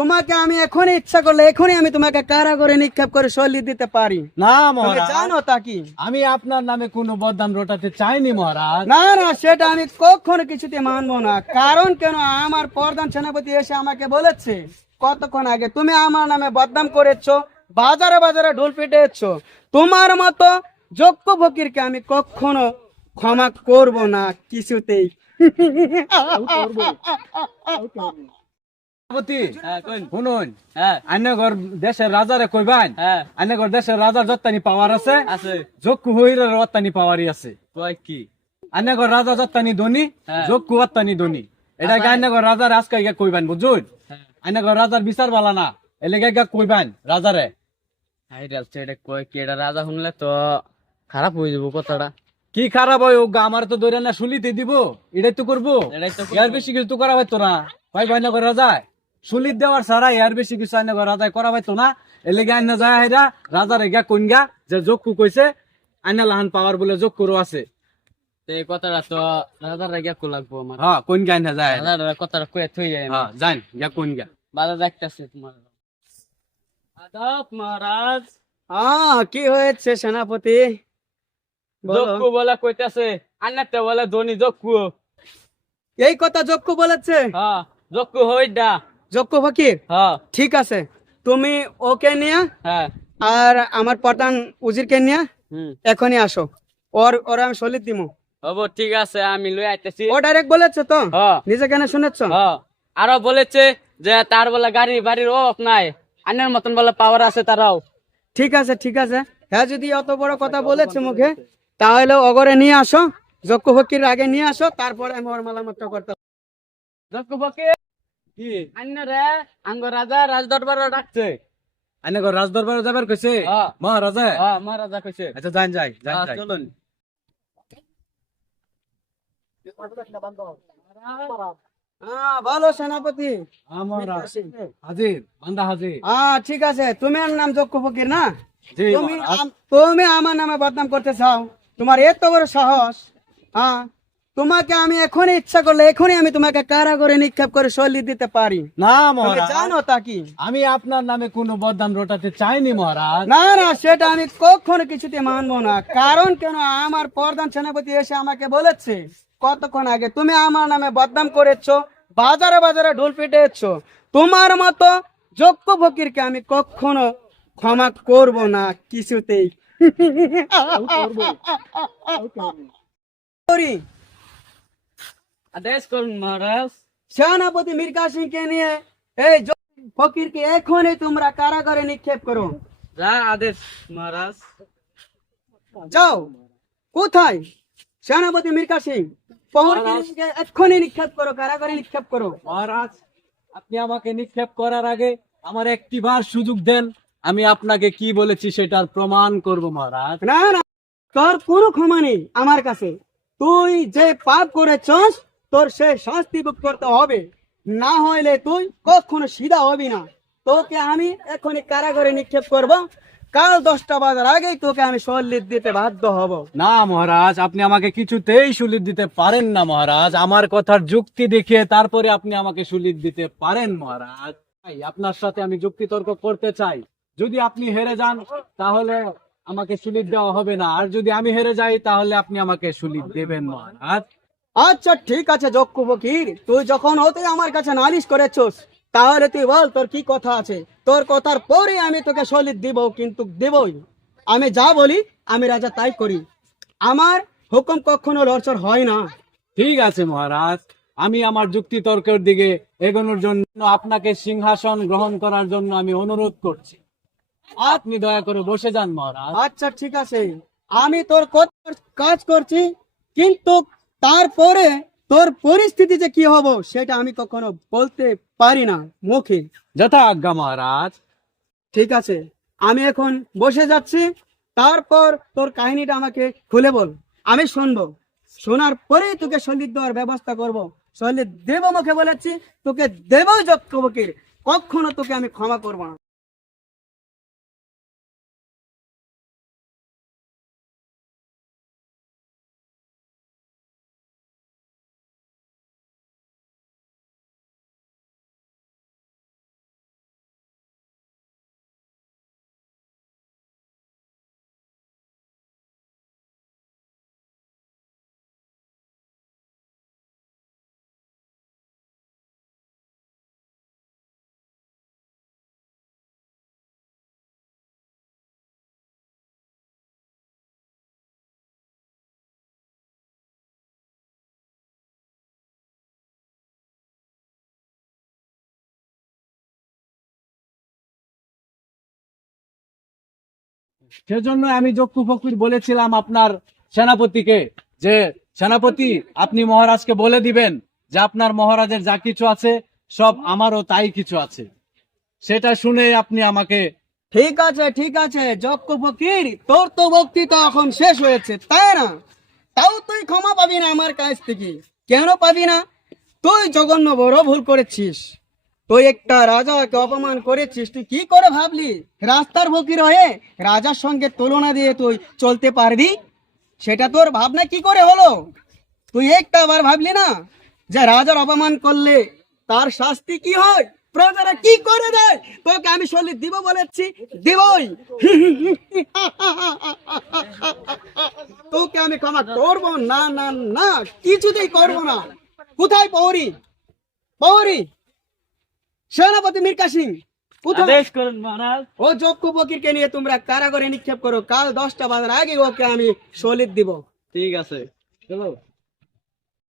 তোমাকে আমি এখনই ইচ্ছা করলে এখনই আমি তোমাকে কারাগারে নিক্ষেপ করে শৈলী দিতে পারি। না মহারাজ। জানো তা কি? আমি আপনার নামে কোনো বদনাম রটাতে চাইনি মহারাজ। না না সেটা আমি কখনো কিছুতে মানবো না। কারণ কেন? আমার প্রধান সেনাপতি এসে আমাকে বলেছে কতক্ষণ আগে তুমি আমার নামে বদনাম করেছ বাজারে বাজারে ঢোল পিটেছ তোমার মতো যোগ্য ফকিরকে আমি কখনো ক্ষমা করব না কিছুতেই। রাজারে কইবান আন্য দেশের রাজার যত্তানি পাওয়ার আছে। আছে। হইরের রত্তানি পাওয়ারই আছে। কয় কি? আন্য ঘর রাজা যত্তানি ধনী যোগ্য অত্তানি ধনী। এটা আন্য রাজার আজকে কইবান বুঝুন? আন্য রাজার বিচার বালা না গিয়া কইবান রাজারে? কেডা রাজা শুনলে তো খারাপ হয়ে যাব কথাটা। কি খারাপ হয় ও গা আমার তো দৈরা না শুলিতে দিব এটাই তো করব। এটাই তো এর বেশি কিছু তো করা হয়তো না ভাই ভাই না করা যায় শুলিত দেওয়ার ছাড়া এর বেশি কিছু আইনা করা যায় করা হয়তো না। এলেগে আইনা যায় হেরা রাজার এগা কোন গা যে যোগকু কইছে আইনা লাহান পাওয়ার বলে যোগ করো আছে এই কথাটা তো রাজার গিয়া কো লাগবো আমার। হ্যাঁ কোন গা আইনা যায় রাজার কথাটা কয়ে থই যায় হ্যাঁ জান গা কোন গা। বাজার দেখতেছে তোমার। আদাব মহারাজ। আহ কি হয়েছে সেনাপতি? বলো। জক্কু বলে কইতাছে আন্নাতে বলে ধনী জক্কু এই কথা যক্ষ বলেছে? হ্যাঁ জক্কু হইডা। যক্ষ ফকির? হ্যাঁ। ঠিক আছে। তুমি ওকে নিয়ে হ্যাঁ। আর আমার পটান উজিরকে নিয়ে এখনই আসো। ওর ওরা আমি সলিদ দিমু। হব ঠিক আছে আমি লই আইতেছি। ও ডাইরেক্ট বলেছে তো? হ্যাঁ। নিজে কেন শুনেছ? আরও বলেছে যে তার বলে গাড়ি বাড়ির অফ নাই। আন্নার মতন বলে পাওয়ার আছে তারাও। ঠিক আছে ঠিক আছে। হ্যাঁ যদি অত বড় কথা বলেছে মুখে তাহলে অগরে নিয়ে আসো। যক্ষ ফকির আগে নিয়ে আসো তারপরে আমি ওর মালামত করতে জক্কু বকে কি? আন্না রে আঙ্গ রাজা রাজ দরবার ডাকছে। আইনা ঘর রাজ যাবার কইছে? মহারাজা? হ্যাঁ মহারাজা কইছে। আচ্ছা যান যাই যান যাই চলুন। ভালো সেনাপতি। হাজির বান্দা হাজির। হ্যাঁ ঠিক আছে তুমি নাম যক্ষ ফকির না? তুমি আমার নামে বদনাম করতে চাও। তোমার এত বড় সাহস হ্যাঁ? তোমাকে আমি এখনই ইচ্ছা করলে এখনই আমি তোমাকে কারাগারে নিক্ষেপ করে শৈলী দিতে পারি। না মহারাজ। জানো তা কি? আমি আপনার নামে কোনো বদনাম রটাতে চাইনি মহারাজ। না না সেটা আমি কখনো কিছুতে মানবো না। কারণ কেন? আমার প্রধান সেনাপতি এসে আমাকে বলেছে কতক্ষণ আগে তুমি আমার নামে বদনাম করেছ বাজারে বাজারে ঢোল পিটেছ তোমার মতো যোগ্য ফকিরকে আমি কখনো ক্ষমা করব না কিছুতেই। করি। আদেশ করুন মহারাজ। সেনাপতি মীর কাসিমকে নিয়ে এই ফকিরকে এখনই তোমরা কারাগারে নিক্ষেপ করো। যা আদেশ মহারাজ। যাও। কোথায়? সেনাপতি মীর কাসিম এক্ষুনি নিক্ষেপ করো কারাগারে নিক্ষেপ করো। মহারাজ আপনি আমাকে নিক্ষেপ করার আগে আমার একটি বার সুযোগ দেন। আমি আপনাকে কি বলেছি সেটার প্রমাণ করব মহারাজ। না না তোর কোনো ক্ষমা নেই আমার কাছে। তুই যে পাপ করেছস তোর সে শাস্তি ভোগ করতে হবে। না হইলে তুই কখনো সিধা হবি না। তোকে আমি এখনই কারাগারে নিক্ষেপ করব। কাল দশটা বাজার আগেই তোকে আমি সল্লিত দিতে বাধ্য হব। না মহারাজ, আপনি আমাকে কিছুতেই সুলিত দিতে পারেন না মহারাজ। আমার কথার যুক্তি দেখিয়ে তারপরে আপনি আমাকে সুলিত দিতে পারেন মহারাজ। আপনার সাথে আমি যুক্তি তর্ক করতে চাই। যদি আপনি হেরে যান, তাহলে আমাকে সুলিত দেওয়া হবে না। আর যদি আমি হেরে যাই, তাহলে আপনি আমাকে সুলিত দেবেন মহারাজ। আচ্ছা ঠিক আছে যক্ষ ফকির। তুই যখন হতে আমার কাছে নালিশ করেছস তাহলে তুই বল তোর কি কথা আছে। তোর কথার পরে আমি তোকে সলিদ দিব কিন্তু দেবই। আমি যা বলি আমি রাজা তাই করি। আমার হুকুম কখনো লড়চড় হয় না। ঠিক আছে মহারাজ। আমি আমার যুক্তি তর্কের দিকে এগোনোর জন্য আপনাকে সিংহাসন গ্রহণ করার জন্য আমি অনুরোধ করছি। আপনি দয়া করে বসে যান মহারাজ। আচ্ছা ঠিক আছে। আমি তোর কাজ করছি কিন্তু তারপরে তোর পরিস্থিতি যে কি হব সেটা আমি কখনো বলতে পারি না মুখে। যথা আজ্ঞা মহারাজ। ঠিক আছে আমি এখন বসে যাচ্ছি তারপর তোর কাহিনীটা আমাকে খুলে বল আমি শুনব। শোনার পরেই তোকে সলিদ দেওয়ার ব্যবস্থা করব। সলিদ দেব মুখে বলেছি তোকে যক্ষ বকির কখনো তোকে আমি ক্ষমা করব না। সেজন্য আমি যক্ষু ফকির বলেছিলাম আপনার সেনাপতিকে যে, সেনাপতি, আপনি মহারাজকে বলে দিবেন যে আপনার মহারাজের যা কিছু আছে, সব আমারও তাই কিছু আছে। সেটা শুনে আপনি আমাকে, ঠিক আছে ঠিক আছে যজ্ঞ ফকির, তোর তো বক্তৃতা এখন শেষ হয়েছে, তাই না? তাও তুই ক্ষমা পাবি না আমার কাছ থেকে। কেন পাবি না? তুই জঘন্য বড় ভুল করেছিস। তুই একটা রাজাকে অপমান করেছিস, তুই কি করে ভাবলি? রাস্তার ফকির হয়ে রাজার সঙ্গে তুলনা দিয়ে তুই চলতে পারবি? সেটা তোর ভাবনা কি করে হলো? তুই একটা বার ভাবলি না যে রাজার অপমান করলে তার শাস্তি কি হয়? প্রজারা কি করে দেয়? তোকে আমি শরীর দিব বলেছি, দিবই। তোকে আমি ক্ষমা করব? না না না, কিছুতেই করব না। কোথায় পৌরি? পৌরি? সেনাপতি মির কাসিম ও ফকিরকে নিয়ে তোমরা কারাগারে নিক্ষেপ করো। কাল দশটা বাজার আগে ওকে আমি শলিদ দিব। ঠিক আছে। চলো।